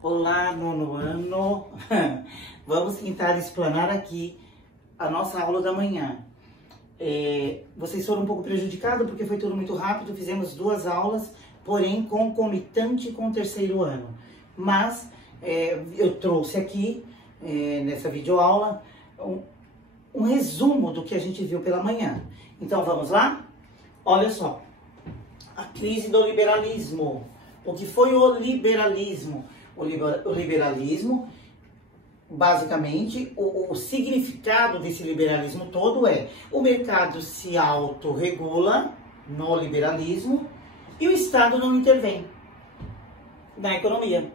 Olá, nono ano! Vamos tentar explanar aqui a nossa aula da manhã. Vocês foram um pouco prejudicados porque foi tudo muito rápido, fizemos 2 aulas, porém concomitante com o 3º ano. Mas eu trouxe aqui, nessa videoaula, um resumo do que a gente viu pela manhã. Então vamos lá? Olha só, a crise do liberalismo. O que foi o liberalismo? O liberalismo, basicamente, o significado desse liberalismo todo é: o mercado se autorregula no liberalismo e o Estado não intervém na economia.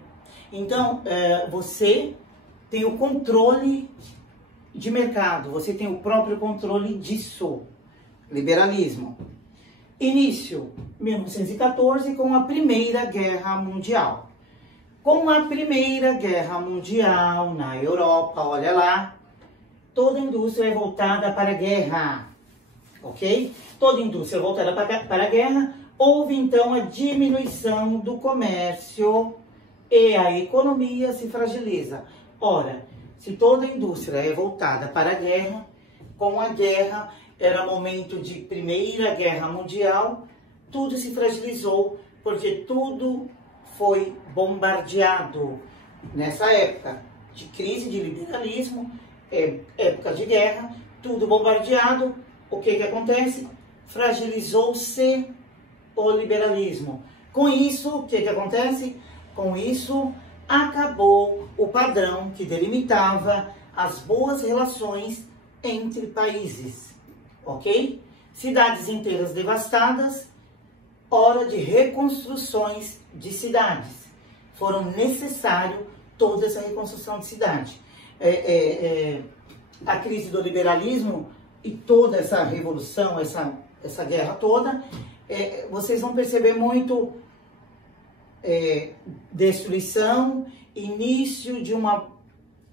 Então, você tem o controle de mercado, você tem o próprio controle disso. Liberalismo. Início, 1914, com a Primeira Guerra Mundial. Com a Primeira Guerra Mundial na Europa, olha lá, toda a indústria é voltada para a guerra, ok? Toda a indústria voltada para a guerra, houve então a diminuição do comércio e a economia se fragiliza. Ora, se toda a indústria é voltada para a guerra, com a guerra era momento de Primeira Guerra Mundial, tudo se fragilizou, porque tudo foi bombardeado. Nessa época de crise, de liberalismo, época de guerra, tudo bombardeado, o que acontece? Fragilizou-se o liberalismo. Com isso, o que acontece? Com isso, acabou o padrão que delimitava as boas relações entre países, ok? Cidades inteiras devastadas, hora de reconstruções de cidades. Foram necessárias toda essa reconstrução de cidade. A crise do liberalismo e toda essa revolução, essa guerra toda, vocês vão perceber muito destruição, início de uma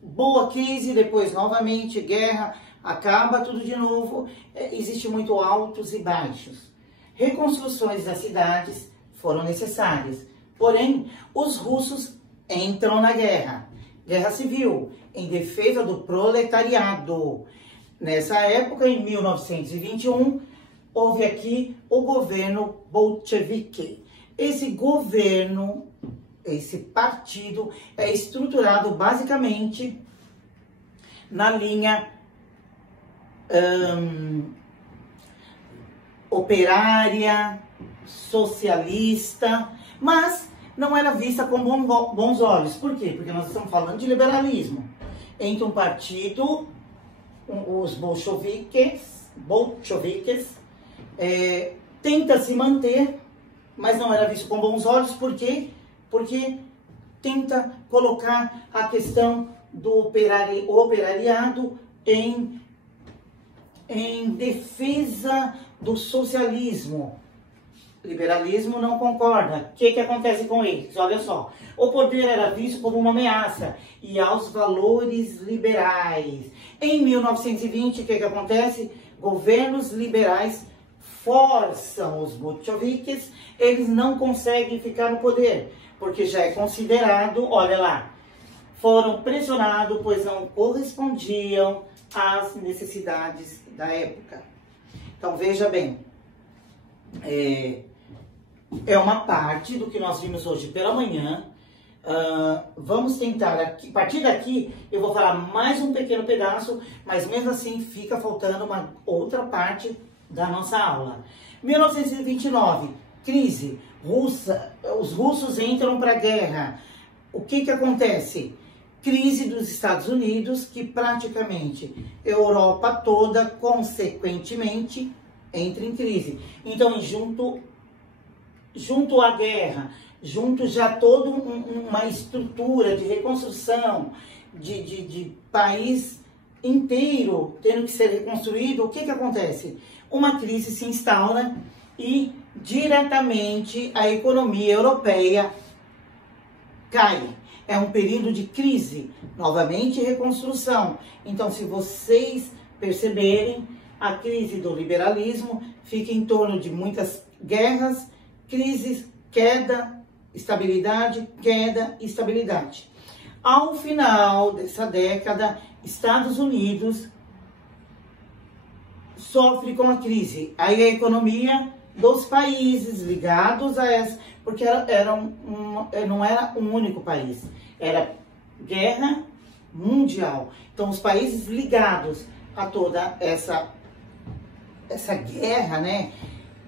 boa crise, depois novamente guerra, acaba tudo de novo. Existe muito altos e baixos. Reconstruções das cidades foram necessárias, porém os russos entram na guerra, guerra civil, em defesa do proletariado. Nessa época, em 1921, houve aqui o governo bolchevique. Esse governo, esse partido é estruturado basicamente na linha operária, socialista, mas não era vista com bons olhos. Por quê? Porque nós estamos falando de liberalismo. Entre um partido, os bolcheviques, tenta se manter, mas não era visto com bons olhos. Por quê? Porque tenta colocar a questão do operariado em defesa do socialismo. Liberalismo não concorda. O que acontece com eles? Olha só, o poder era visto como uma ameaça e aos valores liberais. Em 1920, o que acontece? Governos liberais forçam os bolcheviques, eles não conseguem ficar no poder, porque já é considerado, olha lá, foram pressionados, pois não correspondiam às necessidades da época. Então veja bem, é uma parte do que nós vimos hoje pela manhã. Vamos tentar, a partir daqui eu vou falar mais um pequeno pedaço, mas mesmo assim fica faltando uma outra parte da nossa aula. 1929, crise russa, os russos entram para a guerra. O que acontece? Crise dos Estados Unidos, que praticamente Europa toda, consequentemente, entra em crise. Então, junto à guerra, junto já toda uma estrutura de reconstrução, de país inteiro tendo que ser reconstruído, o que acontece? Uma crise se instaura e diretamente a economia europeia cai. É um período de crise, novamente reconstrução. Então, se vocês perceberem, a crise do liberalismo fica em torno de muitas guerras, crises, queda estabilidade, queda, estabilidade. Ao final dessa década, Estados Unidos sofre com a crise. Aí a economia dos países ligados a essa, porque não era um único país, era guerra mundial. Então os países ligados a toda essa guerra, né,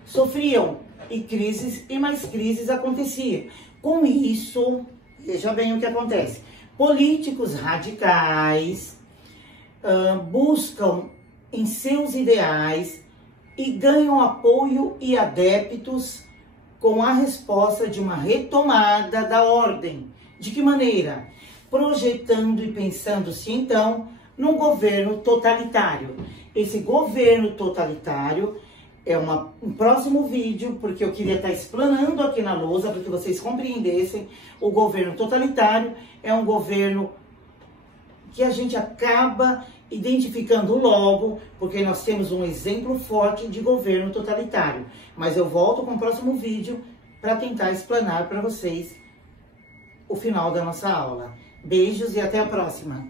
sofriam e crises e mais crises aconteciam. Com isso, veja bem o que acontece. Políticos radicais buscam em seus ideais e ganham apoio e adeptos com a resposta de uma retomada da ordem. De que maneira? Projetando e pensando-se então num governo totalitário. Esse governo totalitário é um próximo vídeo, porque eu queria estar explanando aqui na lousa, para que vocês compreendessem. O governo totalitário é um governo que a gente acaba identificando logo, porque nós temos um exemplo forte de governo totalitário. Mas eu volto com o próximo vídeo para tentar explanar para vocês o final da nossa aula. Beijos e até a próxima!